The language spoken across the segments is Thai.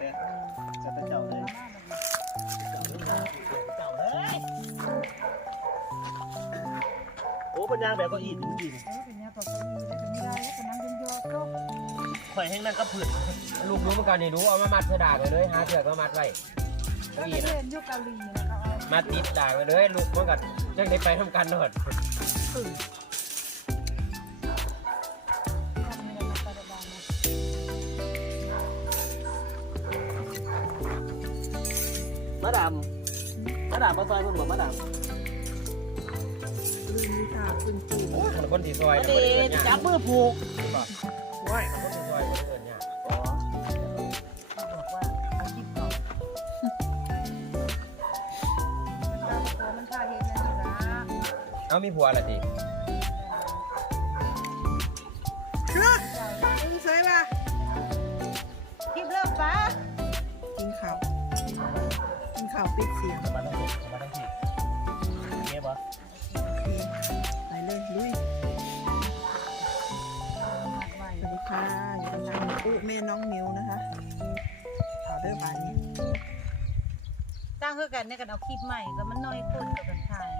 แต่แล้วแต่เจ้าเลยเจ้าเลยเจ้าเลยโอ้ปัญญางแบบก็อีดจริงเออเป็นแนวต่อไปแล้วก็มีลายแล้วก็นั่งยนโยกโยกๆข่อยแห้งนั่งกับผืนลูกรู้มาก่อนนี่รู้เอามามัดเสอดากไว้เลยหาเสือกมามัดไว้แล้วเก้าก็อี้เล่นะนยุคเกาหลีแล้วก็เอามาติดดากไว้เลยลูกมันก็จังได้ไปทำกันหนด มาดามมาดามมาซอยมันบอกมาดามลืมวิชาคุณจีนโอ้ยคนที่ซอยมาน่ะดีบ่ได้เอิ้นหยังจับมือผูกว้ายคนที่ซอยบ่ได้เอิ้นหยังบอกว่าเอาคลิปก่อนมันตาตัวมันท่าเห็นนั่นนี่ละเอามีผัวละติ ข้าวปิดเสียงมาทั้งทีมาทั้งทีเงี้ยปะโอเคไปเลยลุยมัดไว้สวัสดีค่ะอยู่กับนางอุแม่น้องมิวนะคะข่าวเด้อบานนี้ตั้งคือกันเนี่ยกันเอาคลิปใหม่ก็มันน้อยคนกับกันถ่าย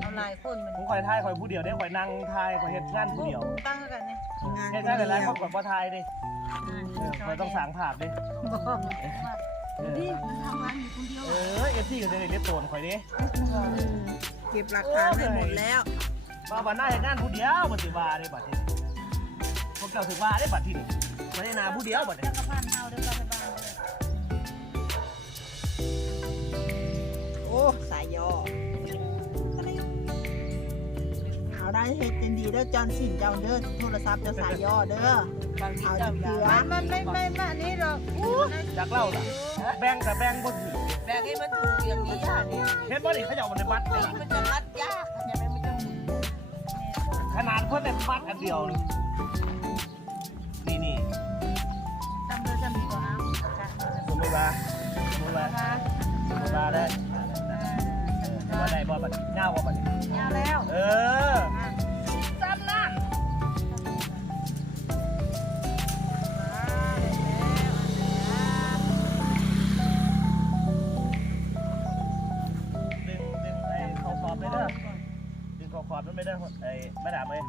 เอาหลายคนมันผมคอยทายคอยผู้เดียวได้คอยนั่งทายคอยเฮ็ดงานผู้เดียว ตั้งคือกันเนี่ยงานเฮ็ดคนงานหเดีลายๆยควนกดบ่ทายดิเออคอยต้องสางภาพดิ บอกว่าเออนี่มันทำงานอยู่คนเดียวเออเอฟซีก็จะได้เรียกโตนคอยดิอืมเก็บหลักฐานไว้หมดแล้วว่าบัดหน้าเฮ็ดงานผู้เดียวบัดสิว่าได้บัดนี้พวกเจ้าถึงว่าได้บัดที่นี่บ่ได้นาผู้เดียวบัดนี้ เจ้ากับพันเฮาเด้อ ได้เฮ็ดเป็นดีเด้อจอนสินเจ้าเด้อโทรศัพท์เจ้าสายย่อเด้อเอาจังเกลือมันมันไม่ไม่มานี่หรอกอู้จากเล่าล่ะแบ่งกับแบ่งบ่ถือแบกให้มันถูกอย่างนี้ค่ะนี่เฮ็ดบ่นี่เขาจะเอาในบัตรนี่ล่ะมันจะมัดยากใช่ไหมมันจะหมุนขนาดเพิ่นได้บัตรอันเดียวนี่นี่นี่ทำเบอร์จะมีกว่าอ้าวจ้ะสมมุติว่าสมมุติว่ามาสมมุติว่าได้เออว่าได้บ่บัดนี้ยาวบ่บัดนี้ยาวแล้ว เออ ดึงเข้าขอบมันไม่ได้ไอ้ไม่ดามเอ้ย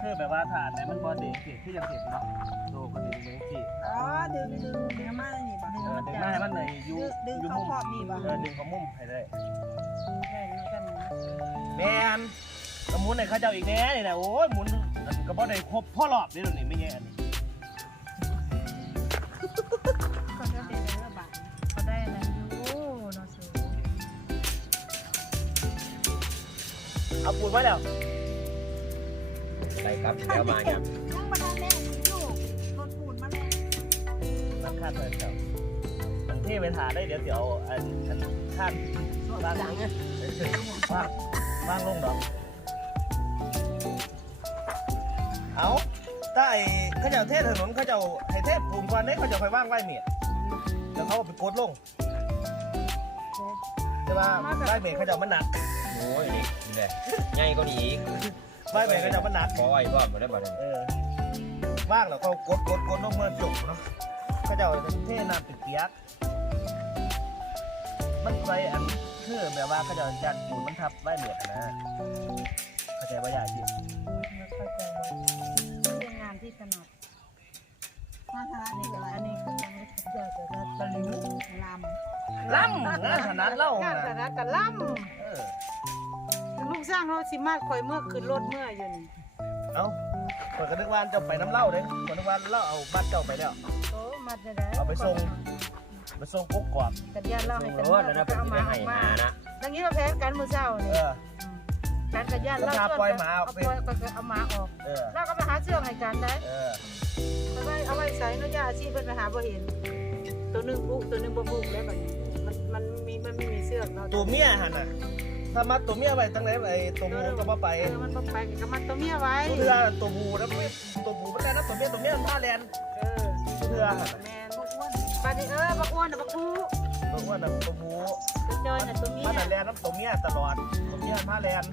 คือแบบว่าฐานไหนมันบ่เด้งสิคือจังซี่เนาะโตก็ดึงเด้งสิอ๋อดึงดึงดึงมานี่ป่ะเออดึงมาให้มันในอยู่ดึงอยู่เข้ามุมขอบนี่ป่ะเออดึงเข้ามุมให้ได้แบ่งกันนะแม่นก็หมุนให้เขาเจ้าอีกแน่นี่นะโอ้ยหมุนอันก็บ่ได้ครบพ่อรอบเด้อนี่ไม่แย่อันนี้ เอาปูนไว้แล้วไปครับแล้วมาครับยังมาได้แม่ลูกรถปูนมาแล้วน้ำคาดเพิ่นเจ้าอันที่ไปถ่าได้เดี๋ยวเดี๋ยวอันอันคาดวางวางวางลงดอกเอาถ้าไอ้เขาเจ้าเทศถนนเขาเจ้าให้เทศปูนก่อนเด้เขาเจ้าค่อยว่างไว้เนี่ยแล้วเขาก็ไปกดลงใช่ป่ะไว้เบรกเขาเจ้ามันหนัก โอ้ยนี่นี่แหละใหญ่กว่านี้อีกไว้เบรกเขาเจ้ามันหนักขอไว้พร้อมบ่ได้บ่ได้เออว่างแล้วก็กดกดกดลงเมื่อจบเนาะเขาเจ้าเทน้ำเปียกๆมันไปอันคือแบบว่าเขาเจ้ายันปูนมันทับไว้เหลือดนะเข้าใจว่าอย่างที่ไม่เข้าใจเลยเป็นงานที่ถนัดมาทางนี้อะไรอันนี้ก็ยังไม่เข้าใจแต่ว่าตะลิวลล่ำนะขนาดเล่าการถนะนัดกันล่เออำลูก สร้างเขาสิมาคอยเมื่อคืนรถเมื่ออยู่นี่เอาเปิดกระนึกว่าเจ้าไปน้ำเหล้าเลยเปิดนึกว่าเหล้าเอาบัตรเจ้าไปแล้ว โอ้มัดจะได้เอาไปส่ง ไปส่งกุ๊กกรอบกันยานเล่าให้กันโอ้แล้วนะเพิ่นเอามาได้ให้มาหานะดังนี้เราแพ้กันมือเช้าเอนี่อ การกันยานเล่าแล้วพาปล่อยหมาออกเอาปล่อยก็เอาหมาออกเออแล้วก็ไปหาเชือกให้กันได้เออ เอาไว้เอาไว้ใส่น้อยาอาชีพเพิ่นไปหาบ่เห็น ตัวหนึ่งปุกตัวหนึ่งบ่ปุกแล้วบัดนี้มันมันมีมันไม่มีเสือกเนาะตัวเมียหันน่ะ ถ้ามัดตัวเมียไปตั้งไหนไอ้ตัวมูก็บ่ไปเออมันบ่ไปก็มันตัวเมียไว้ตัวเรือตัวบูนะไม่ตัวบูมันแลนนะตัวเมียตัวเมียมันท่าแลนเออตัวเรือหันแม่นบ่อ้วนบัดนี้เออบ่อ้วนน่ะบ่กูตัวอ้วนน่ะตัวบูตัวจอยน่ะตัวเมียมันน่ะแลนน้ำตัวเมียตลอดตัวเมียท่าแลน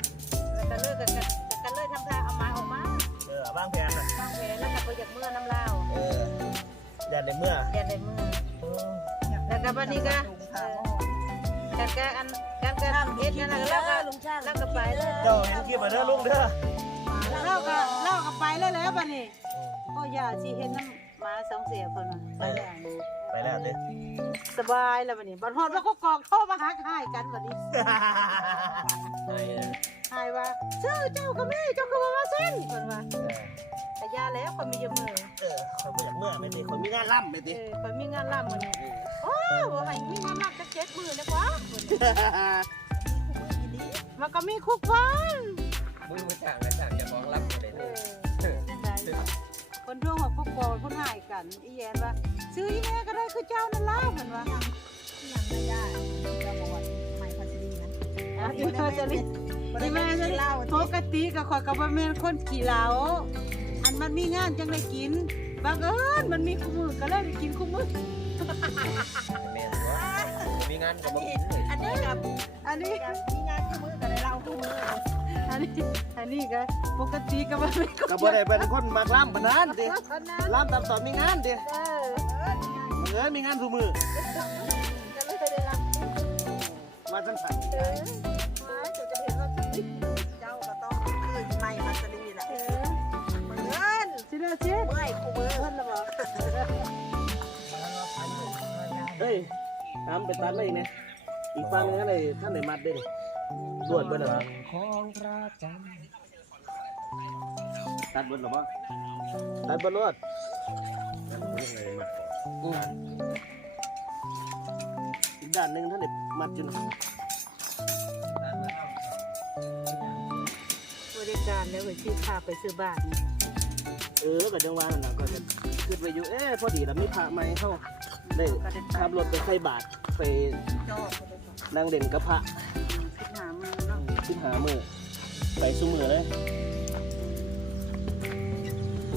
แล้วก็เลิกกันกันกันเลยทำท่าเอาหมาออกมาเออวางแผนน่ะวางแผนแล้วก็บ่อยากเมื่อน้ำลาวเอออย่าานในเมื่อยันในมือแล้วก็บัดนี้ก็ กันก็อันกันก็เฮ็ดนั่นน่ะแล้วก็ลุงช่างแล้วก็ไปเลยเจ้าเห็นคลิปมาเด้อลุงเด้อแล้วก็แล้วก็ไปแล้วแล้วบัดนี้ก็อย่าสิเห็นน้ำหมาสองเสียคนน่ะไปแล้วไปแล้วเด้สบายแล้วบัดนี้บัดฮอดแล้วก็กอกโทรมาหาค่ายกันบัดนี้ไอ้เนี่ยค่ายว่าชื่อเจ้าก็มีเจ้าก็บ่มาเส้นเพิ่นว่าแต่ยาแล้วคนมีอยู่มือเออคนบ่อยากเมื่อไม่ติคนมีงานล่ำไม่เอติอคนมีงานล่ำมื้อนี้ โอ้บ่ให้มีงานล่ำจักเจ็ดมื้อนะกว่ามันก็มีคุกวันมึงมาสั่งแล้วสั่งจะมองรับเลยเออได้คนท่วงว่าคุกกอคนหายกันอีแยนว่าซื้ออีแม่ก็ได้คือเจ้านั่นล่ะเพิ่นว่ายังไม่ได้เราบอกว่าใหม่พัสดีนะอะอีแม่จะรีไม่ได้ไม่ได้เล่าปกติก็ข่อยก็บ่แม่นคนขี้เหล้าอันมันมีงานจังได้กินบังเอิญมันมีคู่มือก็เลยได้กินคู่มือ แม่นว่ามีงานกับมึงเลยอันนี้กับอันนี้กับมีงานคู่มือกับเราคู่มืออันนี้อันนี้ก็ปกติก็บ่เป็นคนก็บ่ได้เป็นคนมักล่ำปานนั้นติคนนั้นล่ำตามตอนมีงานติเออบังเอิญมีงานทุกมือก็เลยได้รับมาจังสันเออมาจะจะเห็นว่าสิเจ้าก็ต้องคือใหม่พัสดีแหละเออเงินสิเด้อเจ็ดเมื่อยคู่มือเพิ่นละบ่ เฮ้ยตามไปตัดเลยเนี่ยอีกฝั่งนึงอะไรท่านได้มัดได้ดิรวดเบิดเหรอของพระจันทร์ตัดเบิดเหรอบ่ตัดเบิดรวดอืมอีกด้านหนึงท่านได้มัดอยู่นะบริการแล้วเว้ยที่พาไปซื้อบ้านนี่เออก็จังว่านั่นน่ะก็จะขึ้นไปอยู่เอ๊ะพอดีแล้วมีพระใหม่เข้า ได้ขับรถไปใส่บาตรไปเจ้านั่งเด่นกับพระคิดหามือเนาะขึ้นหามือไปซุมือเลย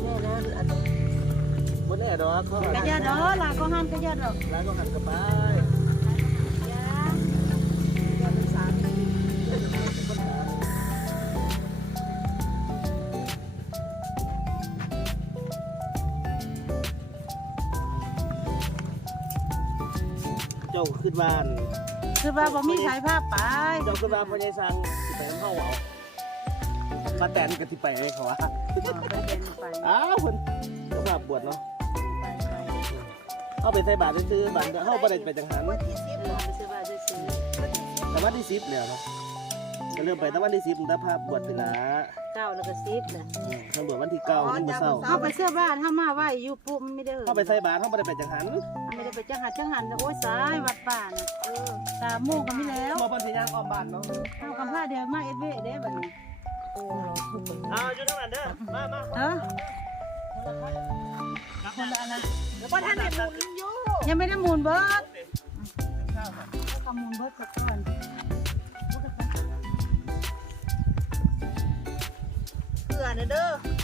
แน่แล้วอันบนแน่ดอกเขากระยาดอกลาก็ห้ามกระยาดอกร้านก็หันกลับไป เจ้าขึ้นบ้านคือว่าบ่มีสายภาพไปเจ้าขึ้นบ้านพ่อใหญ่สังสิไปน้ำเฮาเอาป้าแตนก็สิไปเลยเขาว่าไปเรียนไปอ้าวเพิ่นเจ้าภาพบวชเนาะไปไปเข้าไปใส่บาตรซื้อๆบาตรเฮาบ่ได้ไปจังหันวันที่สิบเออไปซื้อบ้านซื้อแต่วันที่10แล้วเนาะก็เริ่มไปแต่วันที่10แต่ภาพบวชไปละ เก้าแล้วก็สิบแหละอืมเพิ่นบวชวันที่9มื้อเช้าเข้าไปเสื้อบ้านเข้ามาไหวอยู่ปุ๊บไม่ได้เข้าไปใส่บาตรเฮาบ่ได้ไปจังหันไม่ได้ไปจังหันจังหันโอ้ยสายวัดป่าน่ะเออสามโมงก็ไม่แล้วบ่เพิ่นสิย่างอ้อมบ้านเนาะเอาคำพาเดียวมาเอ็ดเวเด้บัดนี้อ้าวอยู่ทางนั้นเด้อมามาเออคนละอันนะเดี๋ยวพ่อท่านได้หมุนอยู่ยังไม่ได้หมุนเบิร์ดทำหมุนเบิร์ดสักก่อน Canada.